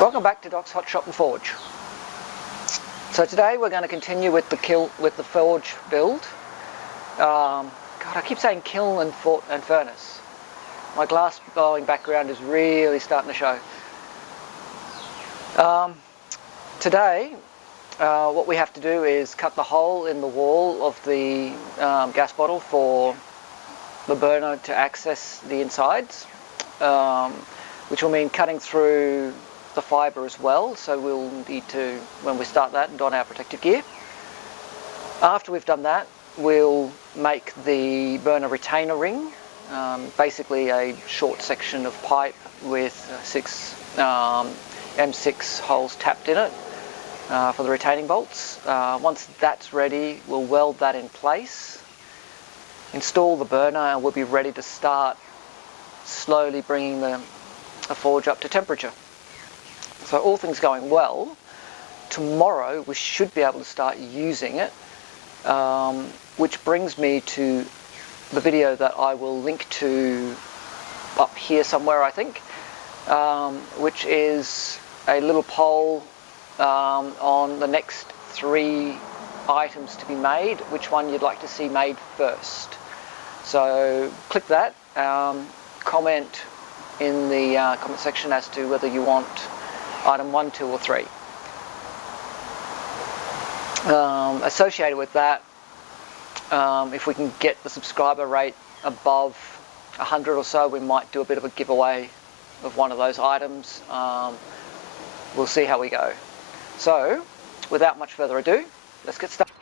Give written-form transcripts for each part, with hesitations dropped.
Welcome back to Doc's Hot Shop and Forge. So today we're going to continue with the forge build. God, I keep saying kiln and furnace. My glass blowing background is really starting to show. Today, what we have to do is cut the hole in the wall of the gas bottle for the burner to access the insides, which will mean cutting through the fibre as well, so we'll need to, when we start that, don our protective gear. After we've done that, we'll make the burner retainer ring, basically a short section of pipe with six M6 holes tapped in it for the retaining bolts. Once that's ready, we'll weld that in place, install the burner, and we'll be ready to start slowly bringing the forge up to temperature. So all things going well, tomorrow we should be able to start using it, which brings me to the video that I will link to up here somewhere, I think, which is a little poll on the next 3 items to be made, which one you'd like to see made first. So click that, comment in the comment section as to whether you want item 1, 2 or 3. Associated with that, if we can get the subscriber rate above 100 or so, we might do a bit of a giveaway of one of those items. We'll see how we go. So, without much further ado, let's get started.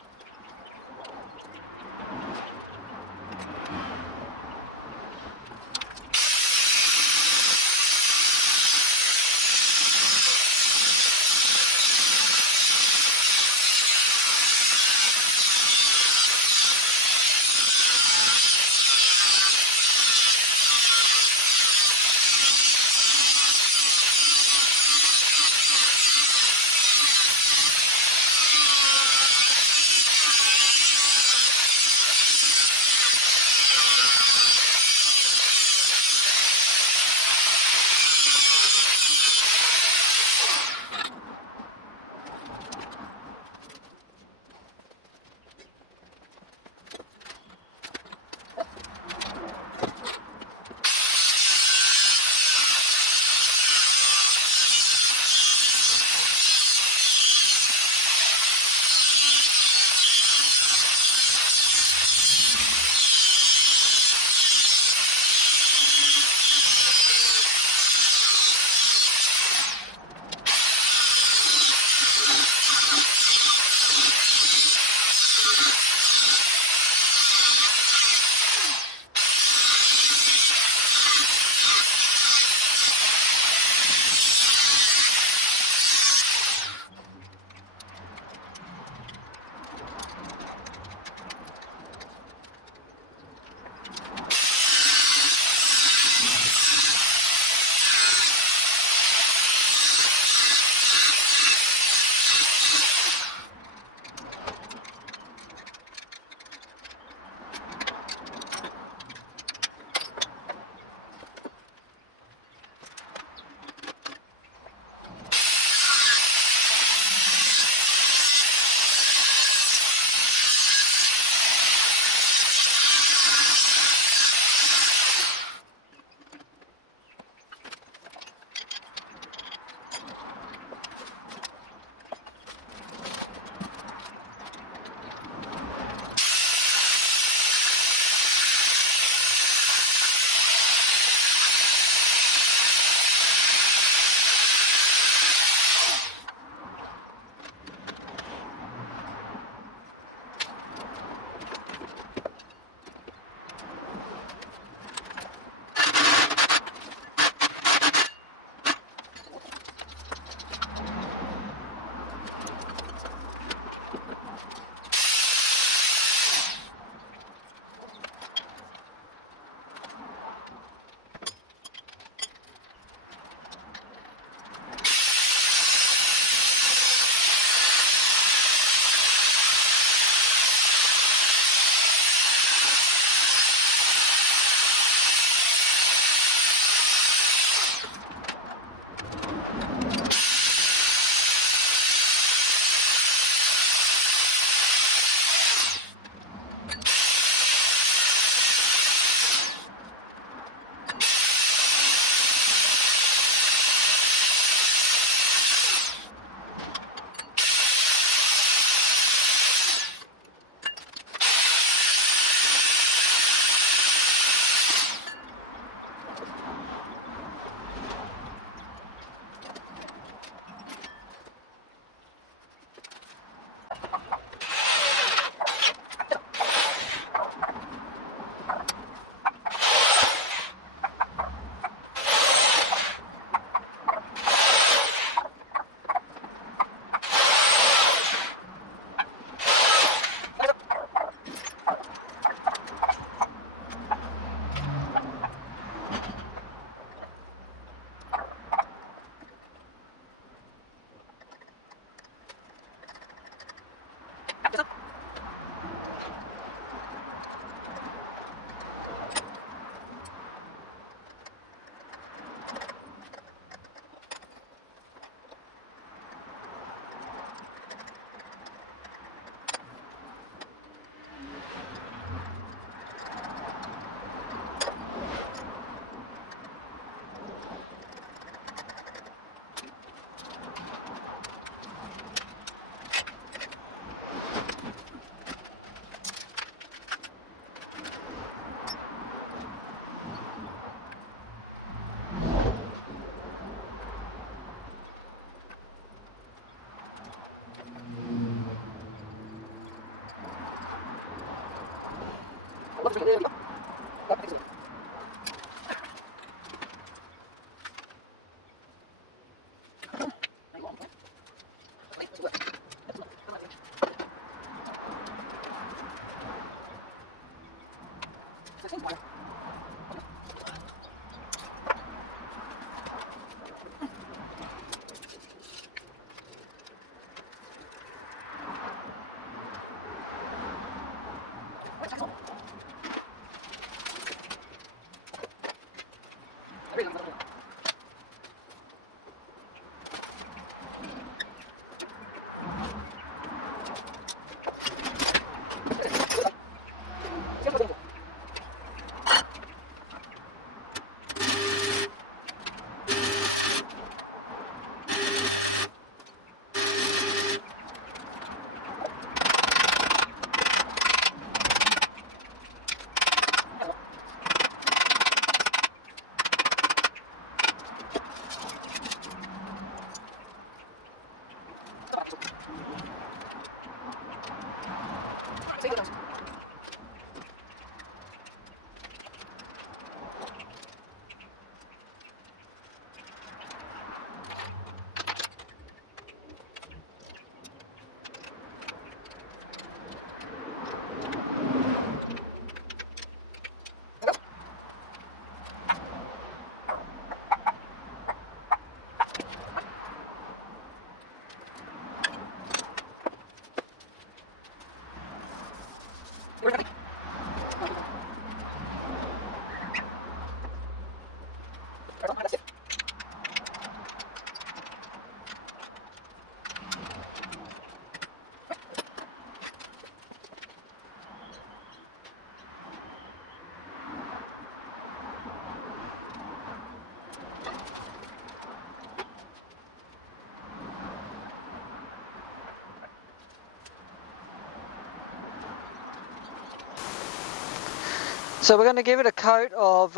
So we're going to give it a coat of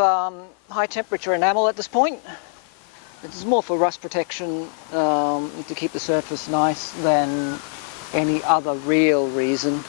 high temperature enamel at this point. It's more for rust protection, to keep the surface nice, than any other real reason.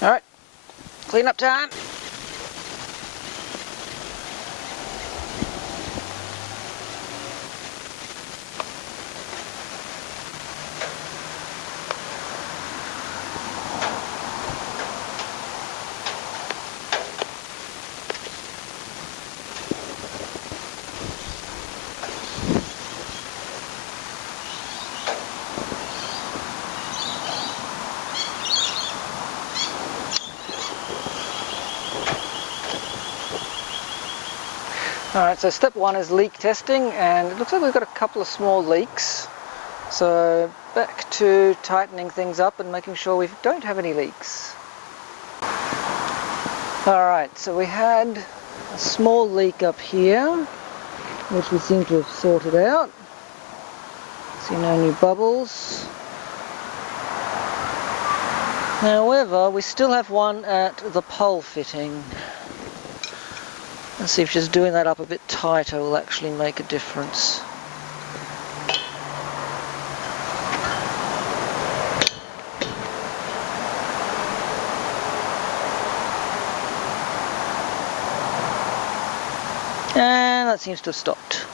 Alright, clean up time. Alright, so step one is leak testing, and it looks like we've got a couple of small leaks. So back to tightening things up and making sure we don't have any leaks. Alright, so we had a small leak up here, which we seem to have sorted out. See no new bubbles. However, we still have one at the pole fitting. Let's see if just doing that up a bit tighter will actually make a difference. And that seems to have stopped.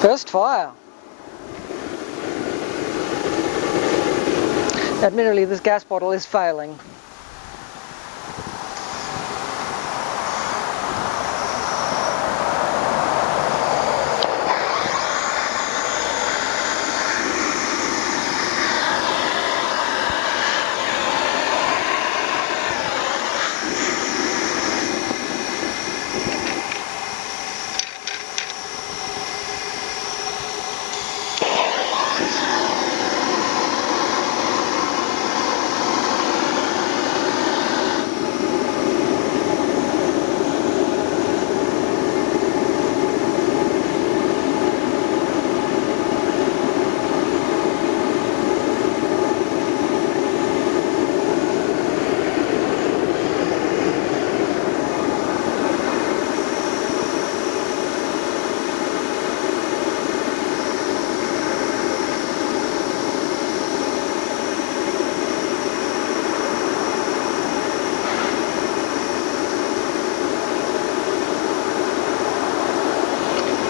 First fire. Admittedly, this gas bottle is failing.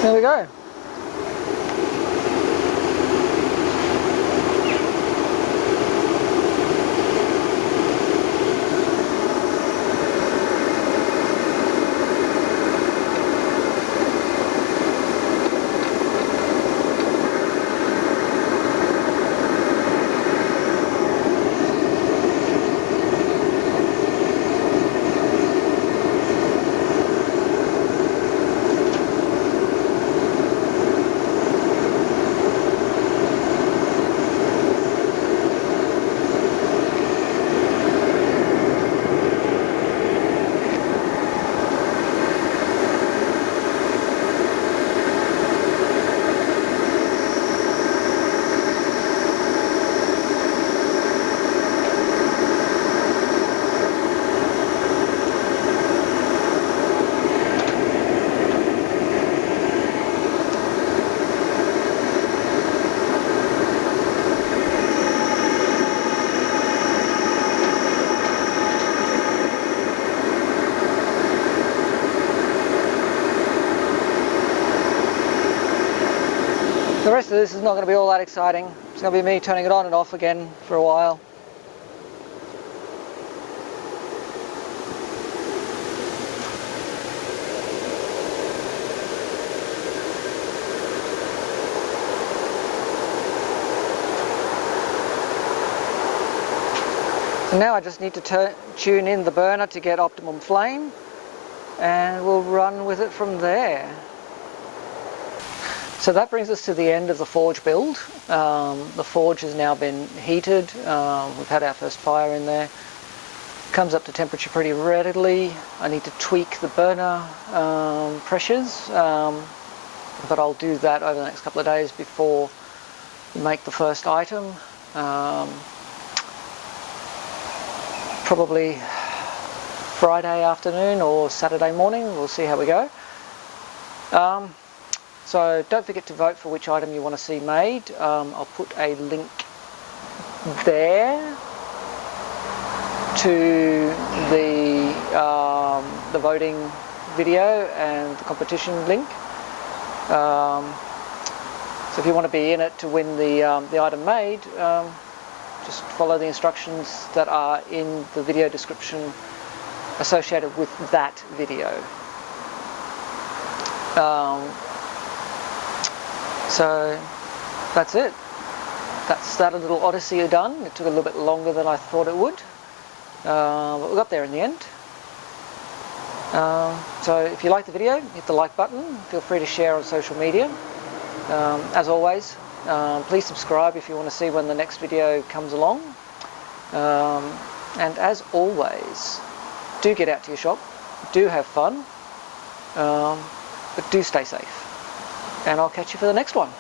There we go. The rest of this is not going to be all that exciting. It's going to be me turning it on and off again for a while. So now I just need to tune in the burner to get optimum flame, and we'll run with it from there. So that brings us to the end of the forge build. The forge has now been heated. We've had our first fire in there. Comes up to temperature pretty readily. I need to tweak the burner pressures, but I'll do that over the next couple of days before we make the first item. Probably Friday afternoon or Saturday morning. We'll see how we go. So don't forget to vote for which item you want to see made. I'll put a link there to the voting video and the competition link. So if you want to be in it to win the item made, just follow the instructions that are in the video description associated with that video. So that's it. That's that little odyssey done. It took a little bit longer than I thought it would, but we got there in the end. So if you like the video, hit the like button. Feel free to share on social media. As always, please subscribe if you want to see when the next video comes along. And as always, do get out to your shop, do have fun, but do stay safe. And I'll catch you for the next one.